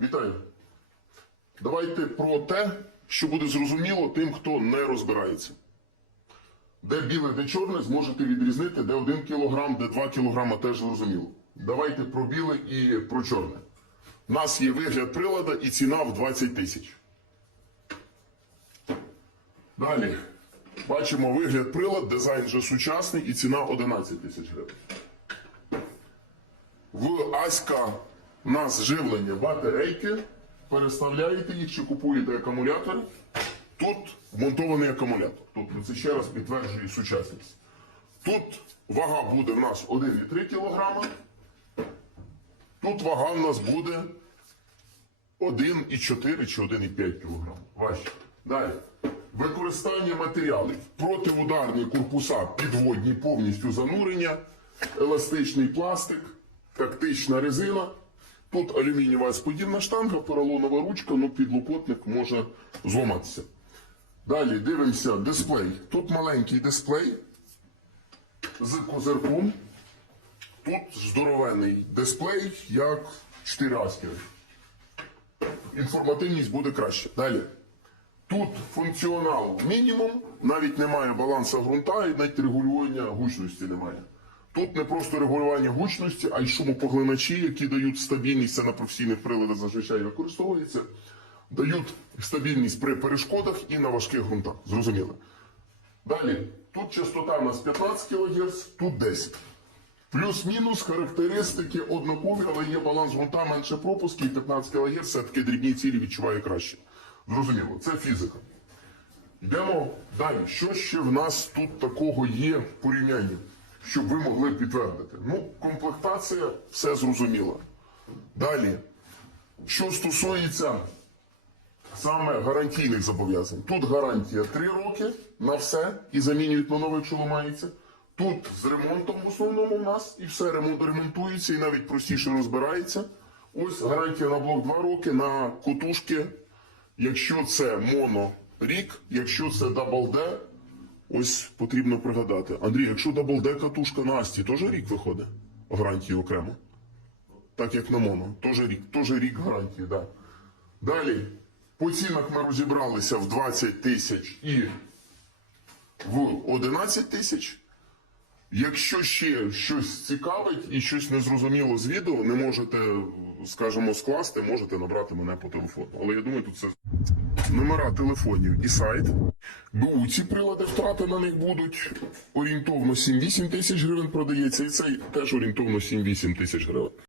Вітаю. Давайте про те, що буде зрозуміло тим, хто не розбирається. Де біле, де чорне, зможете відрізнити, де 1 кг, де 2 кг теж зрозуміло. Давайте про біле і про чорне. У нас є вигляд прилада і ціна в 20 тисяч. Далі. Бачимо вигляд прилад, дизайн вже сучасний і ціна 11 тисяч гривень. В Аська у нас живлення батарейки. Переставляєте їх чи купуєте акумулятори. Тут вмонтований акумулятор. Тобто це ще раз підтверджує сучасність. Тут вага буде в нас 1,3 кг. Тут вага в нас буде 1,4 чи 1,5 кг. Важче. Далі. Використання матеріалів. Протиударні корпуса підводні повністю занурення, еластичний пластик, тактична резина. Тут алюмінієва сподівна штанга, поролонова ручка, ну підлокотник може зламатися. Далі дивимося дисплей. Тут маленький дисплей з козирком. Тут здоровений дисплей, як 4 аскери. Інформативність буде краще. Далі. Тут функціонал мінімум, навіть немає балансу ґрунта і навіть регулювання гучності немає. Тут не просто регулювання гучності, а й шумопоглиначі, які дають стабільність, це на професійних приладах зазвичай використовується, дають стабільність при перешкодах і на важких ґрунтах. Зрозуміло. Далі, тут частота у нас 15 кГц, тут 10. Плюс-мінус характеристики однакові, але є баланс ґрунта, менше пропуски, і 15 кГц все-таки дрібні цілі відчуває краще. Зрозуміло, це фізика. Йдемо далі. Що ще в нас тут такого є в порівнянні, щоб ви могли підтвердити? Ну, комплектація, все зрозуміло. Далі, що стосується саме гарантійних зобов'язань. Тут гарантія 3 роки на все і замінюють на нове, якщо ламається. Тут з ремонтом в основному в нас і все ремонт ремонтується і навіть простіше розбирається. Ось гарантія на блок 2 роки, на котушки. Якщо це моно рік, якщо це дабл Д, ось потрібно пригадати. Андрій, якщо дабл Д катушка на Асті, теж рік виходить гарантії окремо. Так як на моно, теж рік, теж рік гарантії, да. Далі, по цінах ми розібралися в 20 тисяч і в 11 тисяч. Якщо ще щось цікавить і щось незрозуміло з відео, не можете, скажімо, скласти, можете набрати мене по телефону. Але я думаю, тут це номера телефонів і сайт. БУ ці прилади втрати на них будуть орієнтовно 7-8 тисяч гривень продається, і цей теж орієнтовно 7-8 тисяч гривень.